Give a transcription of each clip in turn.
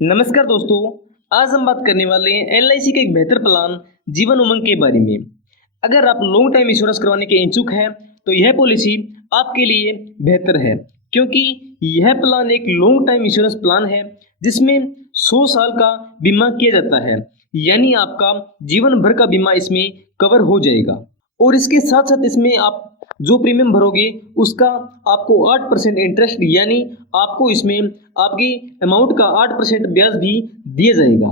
नमस्कार दोस्तों। आज हम बात करने वाले हैं एलआईसी का एक बेहतर प्लान जीवन उमंग के बारे में। अगर आप लॉन्ग टाइम इंश्योरेंस करवाने के इच्छुक हैं तो यह पॉलिसी आपके लिए बेहतर है, क्योंकि यह प्लान एक लॉन्ग टाइम इंश्योरेंस प्लान है जिसमें 100 साल का बीमा किया जाता है। यानी आपका जीवन भर का बीमा इसमें कवर हो जाएगा। और इसके साथ साथ इसमें आप जो प्रीमियम भरोगे उसका आपको 8% इंटरेस्ट, यानी आपको इसमें आपकी अमाउंट का 8% ब्याज भी दिया जाएगा।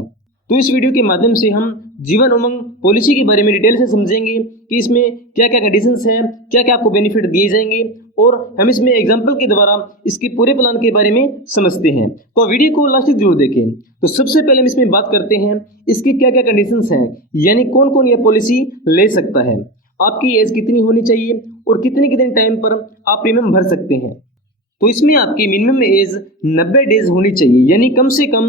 तो इस वीडियो के माध्यम से हम जीवन उमंग पॉलिसी के बारे में डिटेल से समझेंगे कि इसमें क्या क्या कंडीशंस हैं, क्या क्या आपको बेनिफिट दिए जाएंगे, और हम इसमें एग्जाम्पल के द्वारा इसके पूरे प्लान के बारे में समझते हैं। तो वीडियो को लास्ट तक जरूर देखें। तो सबसे पहले हम इसमें बात करते हैं इसकी क्या क्या कंडीशंस हैं, यानी कौन कौन यह पॉलिसी ले सकता है, आपकी एज कितनी होनी चाहिए और कितने कितने टाइम पर आप प्रीमियम भर सकते हैं। तो इसमें आपकी मिनिमम एज 90 डेज होनी चाहिए, यानी कम से कम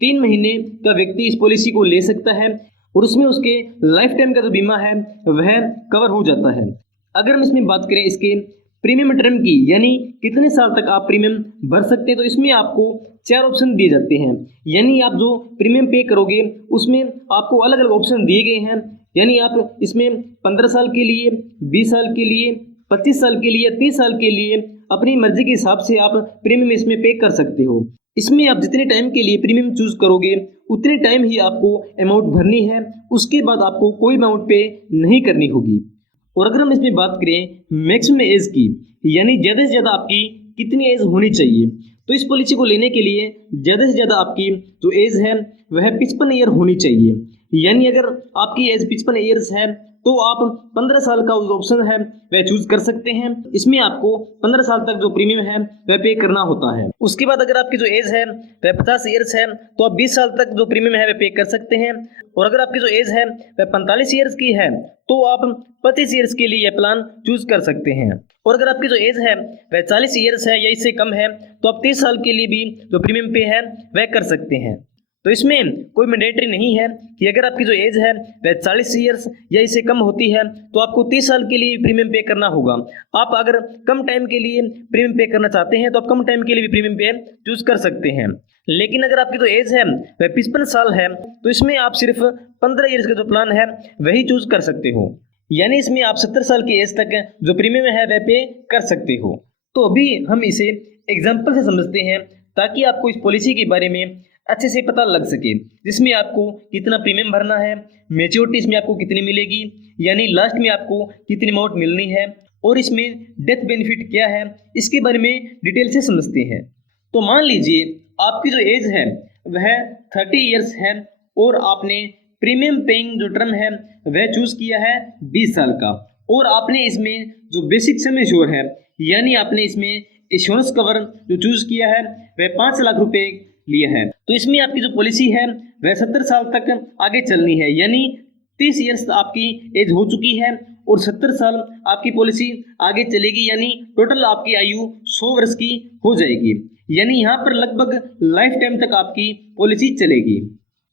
3 महीने का व्यक्ति इस पॉलिसी को ले सकता है और उसमें उसके लाइफ टाइम का जो बीमा है वह कवर हो जाता है। अगर हम इसमें बात करें इसके प्रीमियम टर्म की, यानी कितने साल तक आप प्रीमियम भर सकते हैं, तो इसमें आपको 4 ऑप्शन दिए जाते हैं। यानी आप जो प्रीमियम पे करोगे उसमें आपको अलग अलग ऑप्शन दिए गए हैं। यानी आप इसमें 15 साल के लिए, 20 साल के लिए, 25 साल के लिए, 30 साल के लिए अपनी मर्जी के हिसाब से आप प्रीमियम इसमें पे कर सकते हो। इसमें आप जितने टाइम के लिए प्रीमियम चूज करोगे उतने टाइम ही आपको अमाउंट भरनी है, उसके बाद आपको कोई अमाउंट पे नहीं करनी होगी। और अगर हम इसमें बात करें मैक्सिमम एज की, यानी ज़्यादा से ज़्यादा आपकी कितनी एज होनी चाहिए, तो इस पॉलिसी को लेने के लिए ज़्यादा से ज़्यादा आपकी जो एज है वह 55 ईयर होनी चाहिए। यानी अगर आपकी एज 55 ईयर्स है तो आप 15 साल का जो ऑप्शन है वह चूज कर सकते हैं। इसमें आपको 15 साल तक जो प्रीमियम है वह पे करना होता है। उसके बाद अगर आपकी जो एज है वह 50 ईयर्स है तो आप 20 साल तक जो प्रीमियम है वह पे कर सकते हैं। और अगर आपकी जो एज है वह 45 ईयर्स की है तो आप 25 ईयर्स के लिए यह प्लान चूज कर सकते हैं। और अगर आपकी जो एज है वह 40 ईयर्स है या इससे कम है तो आप 30 साल के लिए भी जो प्रीमियम पे है वह कर सकते हैं। तो इसमें कोई मैंडेटरी नहीं है कि अगर आपकी जो एज है वह 40 ईयर्स या इससे कम होती है तो आपको 30 साल के लिए प्रीमियम पे करना होगा। आप अगर कम टाइम के लिए प्रीमियम पे करना चाहते हैं तो आप कम टाइम के लिए भी प्रीमियम पे चूज कर सकते हैं। लेकिन अगर आपकी जो एज है वह 55 साल है तो इसमें आप सिर्फ 15 ईयर्स का जो प्लान है वही चूज कर सकते हो। यानी इसमें आप 70 साल की एज तक जो प्रीमियम है वह पे कर सकते हो। तो अभी हम इसे एग्जाम्पल से समझते हैं ताकि आपको इस पॉलिसी के बारे में अच्छे से पता लग सके, जिसमें आपको कितना प्रीमियम भरना है, मैच्योरिटी इसमें आपको कितनी मिलेगी, यानी लास्ट में आपको कितनी अमाउंट मिलनी है, और इसमें डेथ बेनिफिट क्या है, इसके बारे में डिटेल से समझते हैं। तो मान लीजिए आपकी जो एज है वह 30 ईयर्स है और आपने प्रीमियम पेइंग जो टर्म है वह चूज किया है 20 साल का, और आपने इसमें जो बेसिक सम एश्योर है, यानी आपने इसमें इंश्योरेंस कवर जो चूज किया है वह 5 लाख रुपए लिया है। तो इसमें आपकी जो पॉलिसी है वह 70 साल तक आगे चलनी है, यानी 30 ईयर्स आपकी एज हो चुकी है और 70 साल आपकी पॉलिसी आगे चलेगी, यानी टोटल आपकी आयु 100 वर्ष की हो जाएगी। यानी यहाँ पर लगभग लाइफ टाइम तक आपकी पॉलिसी चलेगी।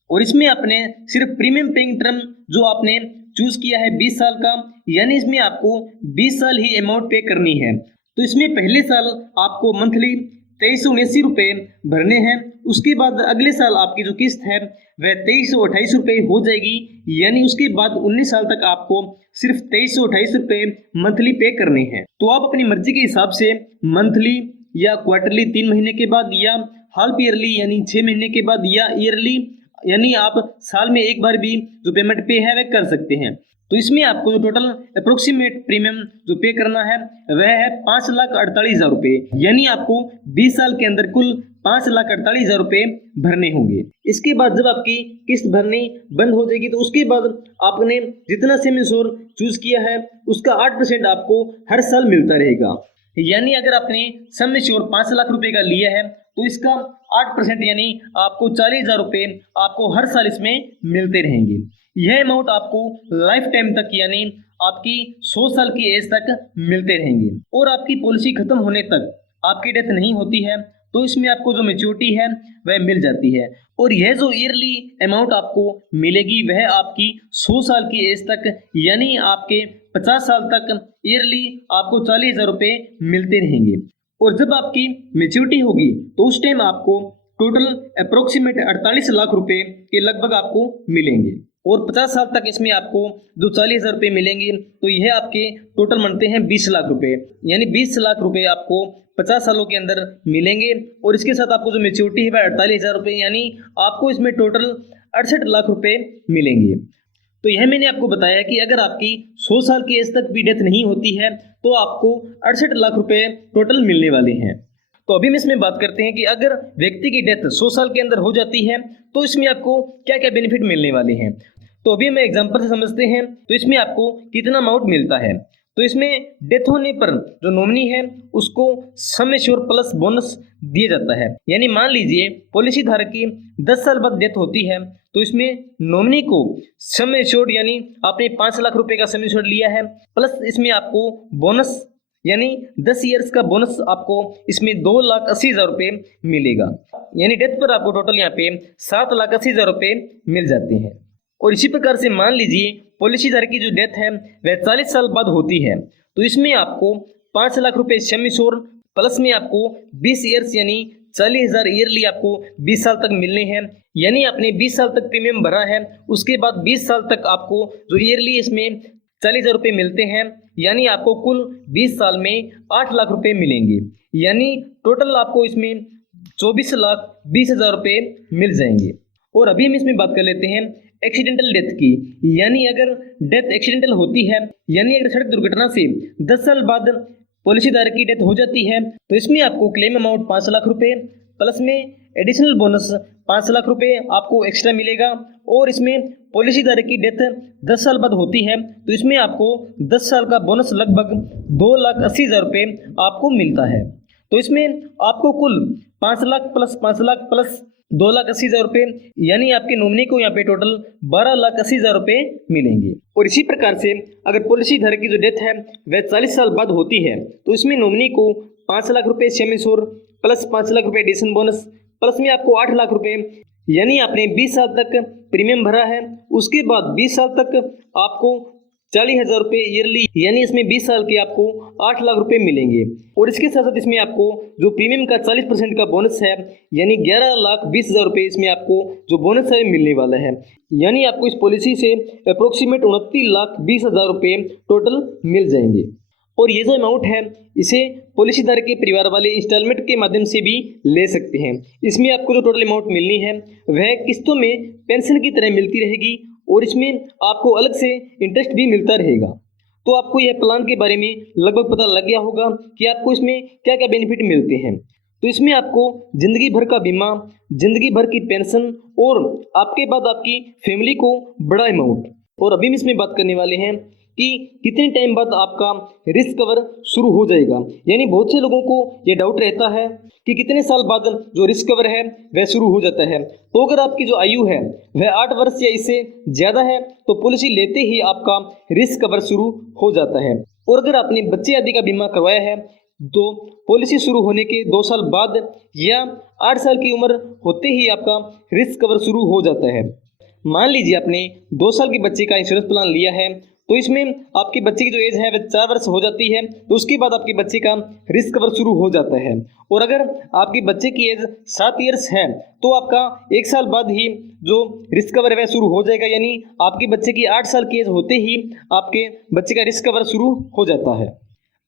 और इसमें आपने सिर्फ प्रीमियम पेइंग टर्म जो आपने चूज किया है 20 साल का, यानी इसमें आपको 20 साल ही अमाउंट पे करनी है। तो इसमें पहले साल आपको मंथली 2379 रुपये भरने हैं। उसके बाद अगले साल आपकी जो किस्त है वह 2328 रुपये हो जाएगी, यानी उसके बाद 19 साल तक आपको सिर्फ 2328 रुपये मंथली पे करने हैं। तो आप अपनी मर्जी के हिसाब से मंथली या क्वार्टरली 3 महीने के बाद, या हाफ ईयरली यानी 6 महीने के बाद, या ईयरली यानी आप साल में एक बार भी जो पेमेंट पे है वह कर सकते हैं। तो इसमें आपको जो टोटल अप्रोक्सीमेट प्रीमियम जो पे करना है वह है 5,48,000 रुपये, यानी आपको 20 साल के अंदर कुल 5,48,000 रुपये भरने होंगे। इसके बाद जब आपकी किस्त भरनी बंद हो जाएगी तो उसके बाद आपने जितना सम एश्योर चूज किया है उसका 8% आपको हर साल मिलता रहेगा। यानी अगर आपने सम एश्योर 5 लाख रुपए का लिया है तो इसका 8% यानी आपको 40,000 रुपये आपको हर साल इसमें मिलते रहेंगे। यह अमाउंट आपको लाइफ टाइम तक, यानी आपकी 100 साल की एज तक मिलते रहेंगे। और आपकी पॉलिसी खत्म होने तक आपकी डेथ नहीं होती है तो इसमें आपको जो मैच्योरिटी है वह मिल जाती है। और यह जो ईयरली अमाउंट आपको मिलेगी वह आपकी 100 साल की एज तक, यानी आपके 50 साल तक ईयरली आपको 40,000 रुपये मिलते रहेंगे। और जब आपकी मैच्योरिटी होगी तो उस टाइम आपको टोटल अप्रोक्सीमेट 48 लाख रुपए के लगभग आपको मिलेंगे। और 50 साल तक इसमें आपको जो 40,000 रुपये मिलेंगे तो यह आपके टोटल बनते हैं 20 लाख रुपए, यानी 20 लाख रुपए आपको 50 सालों के अंदर मिलेंगे। और इसके साथ आपको जो मेच्योरिटी है वह 48,000 रुपये, यानी आपको इसमें टोटल 68 लाख रुपए मिलेंगे। तो यह मैंने आपको बताया कि अगर आपकी 100 साल की एज तक भी डेथ नहीं होती है तो आपको 68 लाख रुपए टोटल मिलने वाले हैं। तो अभी हम इसमें बात करते हैं कि अगर व्यक्ति की डेथ 100 साल के अंदर हो जाती है तो इसमें आपको क्या क्या बेनिफिट मिलने वाले हैं। तो अभी हम एग्जांपल से समझते हैं। तो इसमें आपको कितना अमाउंट मिलता है। तो इसमें डेथ होने पर जो नॉमिनी है उसको सम एश्योर्ड प्लस बोनस दिया जाता है। यानी मान लीजिए पॉलिसी धारक की 10 साल बाद डेथ होती है तो इसमें नॉमिनी को सम एश्योर्ड यानी आपने 5 लाख रुपए का सम एश्योर्ड लिया है, प्लस इसमें आपको बोनस यानी 10 ईयर्स का बोनस आपको इसमें 2,80,000 रुपये मिलेगा। यानी डेथ पर आपको टोटल यहाँ पे 7,80,000 रुपये मिल जाते हैं। और इसी प्रकार से मान लीजिए पॉलिसी धारक की जो डेथ है वह 40 साल बाद होती है तो इसमें आपको 5 लाख रुपए सम एश्योर्ड प्लस में आपको 20 ईयर्स यानी 40,000 ईयरली आपको 20 साल तक मिलने हैं। यानी आपने 20 साल तक प्रीमियम भरा है, उसके बाद 20 साल तक आपको जो ईयरली इसमें 40,000 रुपये मिलते हैं, यानी आपको कुल 20 साल में 8 लाख रुपए मिलेंगे। यानी टोटल आपको इसमें 24,20,000 रुपये मिल जाएंगे। और अभी हम इसमें बात कर लेते हैं एक्सीडेंटल डेथ की। यानी अगर डेथ एक्सीडेंटल होती है, यानी अगर सड़क दुर्घटना से 10 साल बाद पॉलिसी धारक की डेथ हो जाती है तो इसमें आपको क्लेम अमाउंट 5 लाख रुपए प्लस में एडिशनल बोनस 5 लाख रुपए आपको एक्स्ट्रा मिलेगा। और इसमें पॉलिसी धारक की डेथ 10 साल बाद होती है तो इसमें आपको 10 साल का बोनस लगभग 2,80,000 रुपये आपको मिलता है। तो इसमें आपको कुल 5 लाख प्लस 5 लाख प्लस 2,80,000 रुपये, यानी आपके नॉमिनी को यहाँ पे टोटल 12,80,000 रुपये मिलेंगे। और इसी प्रकार से अगर पॉलिसी धारक की जो डेथ है वह 40 साल बाद होती है तो इसमें नॉमिनी को 5 लाख रुपये सम एश्योर्ड प्लस 5 लाख रुपये एडिशन बोनस प्लस में आपको 8 लाख रुपये, यानी आपने 20 साल तक प्रीमियम भरा है, उसके बाद 20 साल तक आपको 40,000 रुपये ईयरली, यानी इसमें 20 साल के आपको 8 लाख रुपए मिलेंगे। और इसके साथ साथ इसमें आपको जो प्रीमियम का 40% का बोनस है, यानी 11,20,000 रुपये इसमें आपको जो बोनस है मिलने वाला है। यानी आपको इस पॉलिसी से अप्रोक्सीमेट 29,20,000 रुपये टोटल मिल जाएंगे। और ये जो अमाउंट है इसे पॉलिसी धारक के परिवार वाले इंस्टॉलमेंट के माध्यम से भी ले सकते हैं। इसमें आपको जो टोटल अमाउंट मिलनी है वह किस्तों में पेंशन की तरह मिलती रहेगी और इसमें आपको अलग से इंटरेस्ट भी मिलता रहेगा। तो आपको यह प्लान के बारे में लगभग पता लग गया होगा कि आपको इसमें क्या क्या बेनिफिट मिलते हैं। तो इसमें आपको जिंदगी भर का बीमा, जिंदगी भर की पेंशन और आपके बाद आपकी फैमिली को बड़ा अमाउंट। और अभी हम इसमें बात करने वाले हैं कि कितने टाइम बाद आपका रिस्क कवर शुरू हो जाएगा। यानी बहुत से लोगों को यह डाउट रहता है कि कितने साल बाद जो रिस्क कवर है वह शुरू हो जाता है। तो अगर आपकी जो आयु है वह 8 वर्ष या इससे ज़्यादा है तो पॉलिसी लेते ही आपका रिस्क कवर शुरू हो जाता है। और अगर आपने बच्चे आदि का बीमा करवाया है तो पॉलिसी शुरू होने के 2 साल बाद या 8 साल की उम्र होते ही आपका रिस्क कवर शुरू हो जाता है। मान लीजिए आपने 2 साल के बच्चे का इंश्योरेंस प्लान लिया है तो इसमें आपके बच्चे की जो एज है वह 4 वर्ष हो जाती है तो उसके बाद आपके बच्चे का रिस्क कवर शुरू हो जाता है। और अगर आपके बच्चे की एज 7 ईयर्स है तो आपका 1 साल बाद ही जो रिस्क कवर है वह शुरू हो जाएगा। यानी आपके बच्चे की 8 साल की एज होते ही आपके बच्चे का रिस्क कवर शुरू हो जाता है।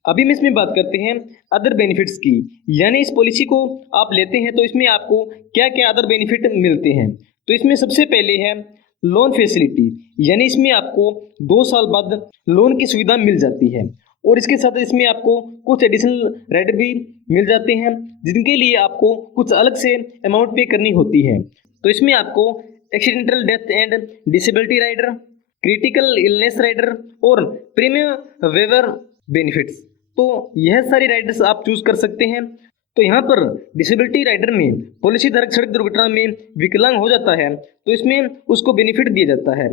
अभी हम इसमें बात करते हैं अदर बेनिफिट्स की। यानी इस पॉलिसी को आप लेते हैं तो इसमें आपको क्या क्या अदर बेनिफिट मिलते हैं। तो इसमें सबसे पहले है लोन फैसिलिटी, यानी इसमें आपको 2 साल बाद लोन की सुविधा मिल जाती है। और इसके साथ इसमें आपको कुछ एडिशनल राइडर भी मिल जाते हैं जिनके लिए आपको कुछ अलग से अमाउंट पे करनी होती है। तो इसमें आपको accidental death and disability rider, critical illness rider और प्रीमियम वेवर बेनिफिट्स, तो यह सारी राइडर्स आप चूज कर सकते हैं। तो यहाँ पर डिसेबिलिटी राइडर में पॉलिसी धारक सड़क दुर्घटना में विकलांग हो जाता है तो इसमें उसको बेनिफिट दिया जाता है।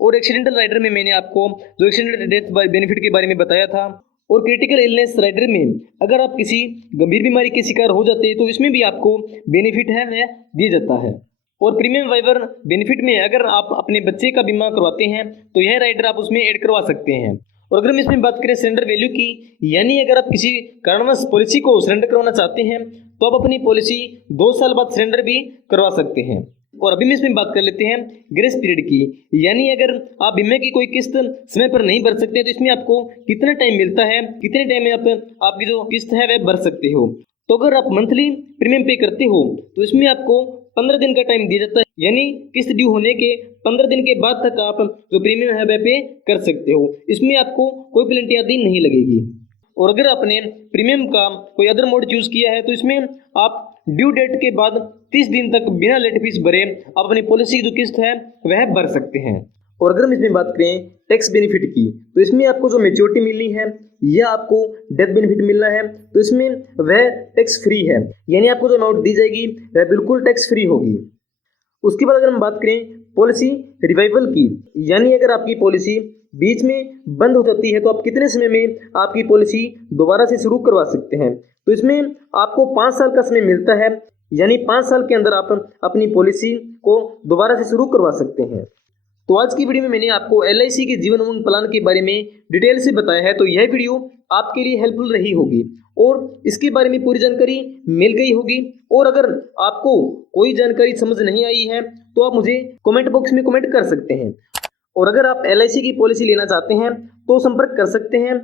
और एक्सीडेंटल राइडर में मैंने आपको जो एक्सीडेंटल डेथ बेनिफिट के बारे में बताया था। और क्रिटिकल इलनेस राइडर में अगर आप किसी गंभीर बीमारी के शिकार हो जाते हैं तो इसमें भी आपको बेनिफिट है वह दिया जाता है। और प्रीमियम वाइवर बेनिफिट में अगर आप अपने बच्चे का बीमा करवाते हैं तो यह राइडर आप उसमें ऐड करवा सकते हैं। और अगर हम इसमें बात करें सरेंडर वैल्यू की, यानी अगर आप किसी कारणवश पॉलिसी को सरेंडर करवाना चाहते हैं तो आप अपनी पॉलिसी 2 साल बाद सरेंडर भी करवा सकते हैं। और अभी हम इसमें बात कर लेते हैं ग्रेस पीरियड की, यानी अगर आप बीमे की कोई किस्त समय पर नहीं भर सकते तो इसमें आपको कितना टाइम मिलता है, कितने टाइम में आप आपकी जो किस्त है वह भर सकते हो। तो अगर आप मंथली प्रीमियम पे करते हो तो इसमें आपको 15 दिन का टाइम दिया जाता है, यानी किस्त ड्यू होने के 15 दिन के बाद तक आप जो प्रीमियम है वह पे कर सकते हो। इसमें आपको कोई पेनल्टी आदि नहीं लगेगी। और अगर आपने प्रीमियम का कोई अदर मोड चूज किया है तो इसमें आप ड्यू डेट के बाद 30 दिन तक बिना लेट फीस भरे आप अपनी पॉलिसी की जो किस्त है वह भर सकते हैं। और अगर हम इसमें बात करें टैक्स बेनिफिट की, तो इसमें आपको जो मेच्योरिटी मिलनी है या आपको डेथ बेनिफिट मिलना है तो इसमें वह टैक्स फ्री है, यानी आपको जो अमाउंट दी जाएगी वह बिल्कुल टैक्स फ्री होगी। उसके बाद अगर हम बात करें पॉलिसी रिवाइवल की, यानी अगर आपकी पॉलिसी बीच में बंद हो जाती है तो आप कितने समय में आपकी पॉलिसी दोबारा से शुरू करवा सकते हैं। तो इसमें आपको 5 साल का समय मिलता है, यानी 5 साल के अंदर आप अपनी पॉलिसी को दोबारा से शुरू करवा सकते हैं। तो आज की वीडियो में मैंने आपको LIC के जीवन उमंग प्लान के बारे में डिटेल से बताया है, तो यह वीडियो आपके लिए हेल्पफुल रही होगी और इसके बारे में पूरी जानकारी मिल गई होगी। और अगर आपको कोई जानकारी समझ नहीं आई है तो आप मुझे कमेंट बॉक्स में कमेंट कर सकते हैं। और अगर आप LIC की पॉलिसी लेना चाहते हैं तो संपर्क कर सकते हैं।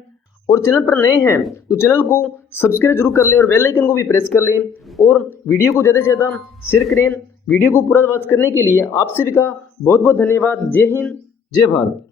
और चैनल पर नए हैं तो चैनल को सब्सक्राइब जरूर कर लें और बेल आइकन को भी प्रेस कर लें और वीडियो को ज़्यादा से ज़्यादा शेयर करें। वीडियो को पूरा वॉच करने के लिए आप सभी का बहुत बहुत धन्यवाद। जय हिंद, जय भारत।